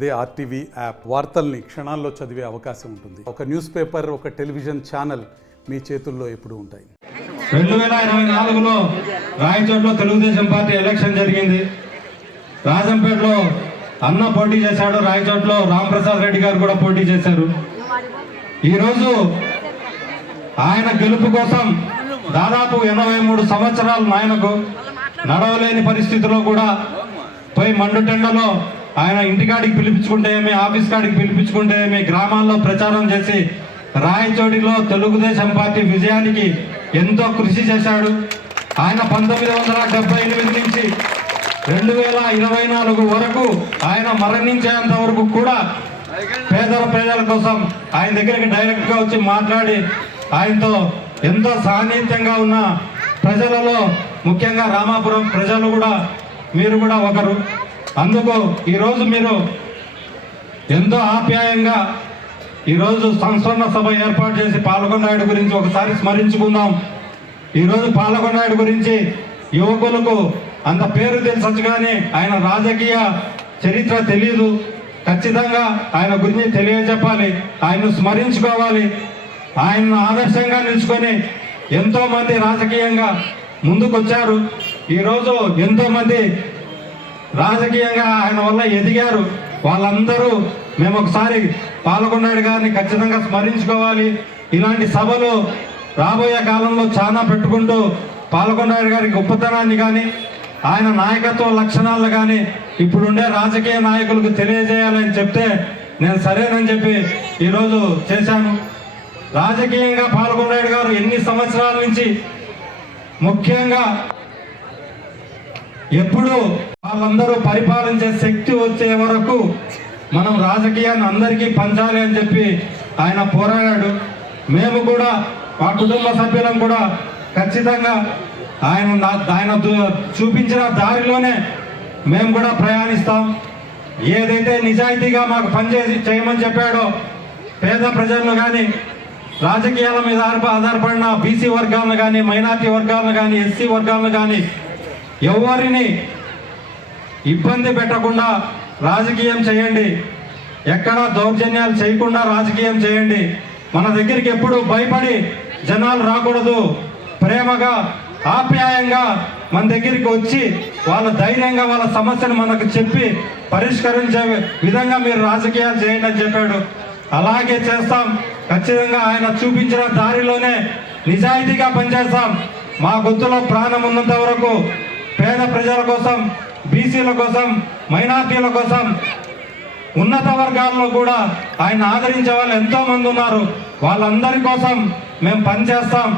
అదే RTV app వార్తల్ని క్షణాల్లో చదివే అవకాశం ఉంటుంది. ఒక న్యూస్ పేపర్, ఒక టెలివిజన్ ఛానల్ మీ చేతుల్లో ఎప్పుడూ ఉంటాయి. 2024లో రాయచోట్లో తెలుగుదేశం పార్టీ ఎలక్షన్ జరిగింది. రాజంపేటలో అన్న పోటీ చేశాడు, రాయచోట్లో రాంప్రసాద్ రెడ్డి గారు కూడా పోటీ చేశారు. ఈరోజు ఆయన గెలుపు కోసం దాదాపు 83 సంవత్సరాలు ఆయనకు నడవలేని పరిస్థితిలో కూడా పోయి మండుటెండలో ఆయన ఇంటికాడికి పిలిపించుకుంటే ఏమి, ఆఫీస్ కాడికి పిలిపించుకుంటే ఏమి, గ్రామాల్లో ప్రచారం చేసి రాయచోటిలో తెలుగుదేశం పార్టీ విజయానికి ఎంతో కృషి చేశాడు. ఆయన 1978 నుంచి 2024 వరకు ఆయన మరణించేంత వరకు కూడా ప్రజల కోసం ఆయన దగ్గరికి డైరెక్ట్గా వచ్చి మాట్లాడి ఆయనతో ఎంతో సాన్నిహిత్యంగా ఉన్న ప్రజలలో ముఖ్యంగా రామాపురం ప్రజలు కూడా మీరు కూడా ఒకరు. అందుకు ఈరోజు మీరు ఎంతో ఆప్యాయంగా ఈరోజు సంస్మరణ సభ ఏర్పాటు చేసి పాల్గొన్నాడు గురించి ఒకసారి స్మరించుకుందాం. ఈరోజు పాల్గొన్నాడు గురించి యువకులకు అంత పేరు తెలుసొచ్చు కానీ ఆయన రాజకీయ చరిత్ర తెలియదు. ఖచ్చితంగా ఆయన గురించి తెలియజెప్పాలి, ఆయన్ను స్మరించుకోవాలి. ఆయన్ను ఆదర్శంగా నిలుచుకొని ఎంతోమంది రాజకీయంగా ముందుకొచ్చారు. ఈరోజు ఎంతోమంది రాజకీయంగా ఆయన వల్ల ఎదిగారు. వాళ్ళందరూ మేము ఒకసారి పాల్గొన్నాడు గారిని ఖచ్చితంగా స్మరించుకోవాలి. ఇలాంటి సభలు రాబోయే కాలంలో చాలా పెట్టుకుంటూ పాల్గొన్నాడు గారి గొప్పతనాన్ని కానీ ఆయన నాయకత్వ లక్షణాలు కానీ ఇప్పుడుండే రాజకీయ నాయకులకు తెలియజేయాలని చెప్తే నేను సరేనని చెప్పి ఈరోజు చేశాను. రాజకీయంగా పాల్గొన్నాడు గారు ఎన్ని సంవత్సరాల నుంచి ముఖ్యంగా ఎప్పుడు వాళ్ళందరూ పరిపాలించే శక్తి వచ్చే వరకు మనం రాజకీయాన్ని అందరికీ పంచాలి అని చెప్పి ఆయన పోరాడాడు. మేము కూడా మా కుటుంబ సభ్యులం కూడా ఖచ్చితంగా ఆయన చూపించిన దారిలోనే మేము కూడా ప్రయాణిస్తాం. ఏదైతే నిజాయితీగా మాకు పనిచేసి చేయమని చెప్పాడో పేద ప్రజలను కానీ రాజకీయాల మీద ఆధారపడిన బీసీ వర్గాలను కానీ మైనార్టీ వర్గాలను కానీ ఎస్సీ వర్గాలను కానీ ఎవరిని ఇబ్బంది పెట్టకుండా రాజకీయం చేయండి, ఎక్కడా దౌర్జన్యాలు చేయకుండా రాజకీయం చేయండి. మన దగ్గరికి ఎప్పుడు భయపడి జనాలు రాకూడదు. ప్రేమగా ఆప్యాయంగా మన దగ్గరికి వచ్చి వాళ్ళ ధైర్యంగా వాళ్ళ సమస్యను మనకు చెప్పి పరిష్కరించే విధంగా మీరు రాజకీయాలు చేయండి అని చెప్పాడు. అలాగే చేస్తాం. ఖచ్చితంగా ఆయన చూపించిన దారిలోనే నిజాయితీగా పనిచేస్తాం. మా గొంతులో ప్రాణం ఉన్నంత వరకు పేద ప్రజల కోసం, బీసీల కోసం, మైనార్టీల కోసం, ఉన్నత వర్గాల్లో కూడా ఆయన ఆదరించే వాళ్ళు ఎంతో మంది ఉన్నారు. వాళ్ళందరి కోసం మేము పనిచేస్తాం,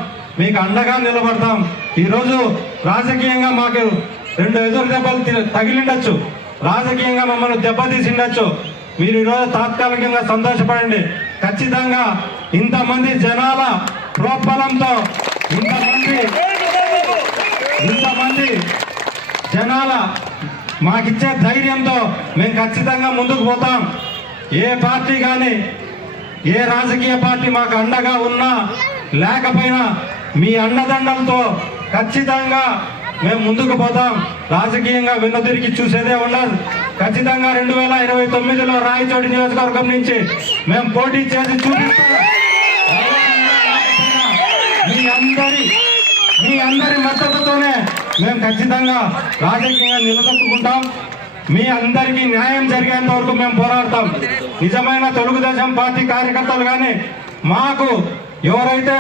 మీకు అండగా నిలబడతాం. ఈరోజు రాజకీయంగా మాకు 2 ఎదురు దెబ్బలు తగిలిండొచ్చు, రాజకీయంగా మమ్మల్ని దెబ్బతీసిండొచ్చు. మీరు ఈరోజు తాత్కాలికంగా సంతోషపడండి. ఖచ్చితంగా ఇంతమంది జనాల ప్రోత్బలంతో ఇంతమంది జనాల మాకిచ్చే ధైర్యంతో మేము ఖచ్చితంగా ముందుకు పోతాం. ఏ పార్టీ కానీ ఏ రాజకీయ పార్టీ మాకు అండగా ఉన్నా లేకపోయినా మీ అండదండలతో ఖచ్చితంగా మేము ముందుకు పోతాం. రాజకీయంగా వెన్నుదిరిగి చూసేదే ఉండదు. ఖచ్చితంగా 2029లో రాయచోటి నియోజకవర్గం నుంచి మేము పోటీ చేసి చూపిస్తాం. మీ అందరి మద్దతుతోనే మేము ఖచ్చితంగా రాజకీయంగా నిలదొక్కుంటాం. మీ అందరికీ న్యాయం జరిగేంత వరకు మేము పోరాడతాం. నిజమైన తెలుగుదేశం పార్టీ కార్యకర్తలు కానీ మాకు ఎవరైతే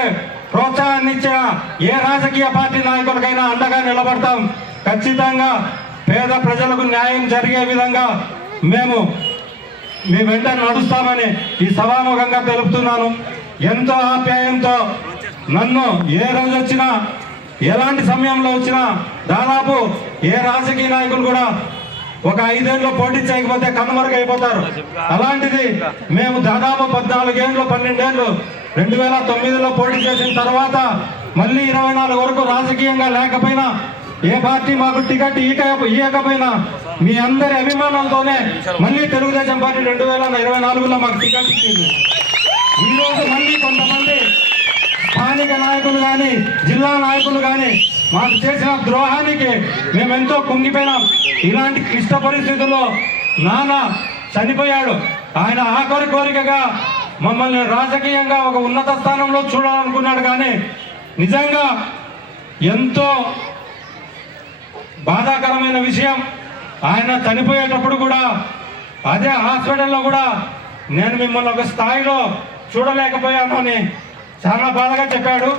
ప్రోత్సాహాన్ని ఇచ్చిన ఏ రాజకీయ పార్టీ నాయకులకైనా అండగా నిలబడతాం. ఖచ్చితంగా పేద ప్రజలకు న్యాయం జరిగే విధంగా మేము మీ వెంట నడుస్తామని ఈ సభాముఖంగా తెలుపుతున్నాను. ఎంతో ఆప్యాయంతో నన్ను ఏ రోజు వచ్చినా ఎలాంటి సమయంలో వచ్చినా దాదాపు ఏ రాజకీయ నాయకులు కూడా ఒక 5 ఏళ్ళు పోటీ చేయకపోతే కనుమరుగు అయిపోతారు. అలాంటిది మేము దాదాపు 14 ఏళ్ళు 12 ఏళ్ళు 2009లో పోటీ చేసిన తర్వాత మళ్ళీ 24 వరకు రాజకీయంగా లేకపోయినా ఏ పార్టీ మాకు టికెట్ ఇవ్వకపోయినా మీ అందరి అభిమానంతోనే మళ్ళీ తెలుగుదేశం పార్టీ 2024లో మాకు టికెట్ ఇచ్చింది. ఈరోజు మళ్ళీ కొంతమంది స్థానిక నాయకులు కానీ జిల్లా నాయకులు కానీ మాకు చేసిన ద్రోహానికి మేమెంతో కుంగిపోయినాం. ఇలాంటి క్లిష్ట పరిస్థితుల్లో నానా చనిపోయాడు. ఆయన ఆఖరి కోరికగా మమ్మల్ని రాజకీయంగా ఒక ఉన్నత స్థానంలో చూడాలనుకున్నాడు. కానీ నిజంగా ఎంతో బాధాకరమైన విషయం, ఆయన చనిపోయేటప్పుడు కూడా అదే హాస్పిటల్లో కూడా నేను మిమ్మల్ని ఒక స్థాయిలో చూడలేకపోయాను అని చాలా బాధగా చెప్పాడు.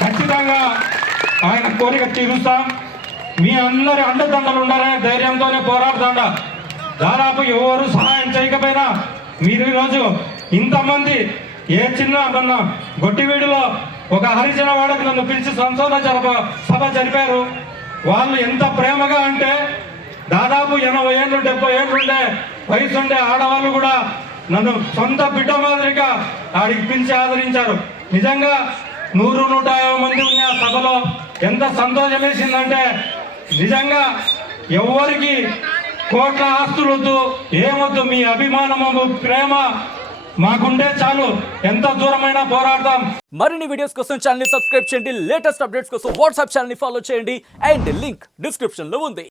ఖచ్చితంగా ఆయన కోరిక తీరుస్తాం. మీ అందరి అండదండలు ఉండాలనే ధైర్యంతోనే పోరాడుతాండ. దాదాపు ఎవరు సహాయం చేయకపోయినా మీరు ఈరోజు ఇంతమంది ఏ చిన్న మొన్న గొట్టివీడిలో ఒక హరిజన వాడకు నన్ను పిలిచి సంశోధన సభ జరిపారు. వాళ్ళు ఎంత ప్రేమగా అంటే దాదాపు 80 ఏళ్ళు 70 ఏళ్ళు ఉండే వయసు ఉండే ఆడవాళ్ళు కూడా నన్ను సొంత బిడ్డ మాదిరిగా ఆడికి పిలిచి ఆదరించారు. నిజంగా 100-150 మంది ఉన్న ఆ సభలో ఎంత సంతోషం వేసిందంటే నిజంగా ఎవరికి కోట్ల ఆస్తులు వద్దు, ఏమొద్దు, మీ అభిమానము ప్రేమ మాకుంటే చాలు, ఎంత దూరమైనా పోరాడతాం. మరిన్ని వీడియోస్ కోసం ఛానల్ ని సబ్స్క్రైబ్ చేయండి. లేటెస్ట్ అప్డేట్స్ కోసం వాట్సాప్ ఛానల్ ని ఫాలో చేయండి. అండ్ లింక్ డిస్క్రిప్షన్ లో ఉంది.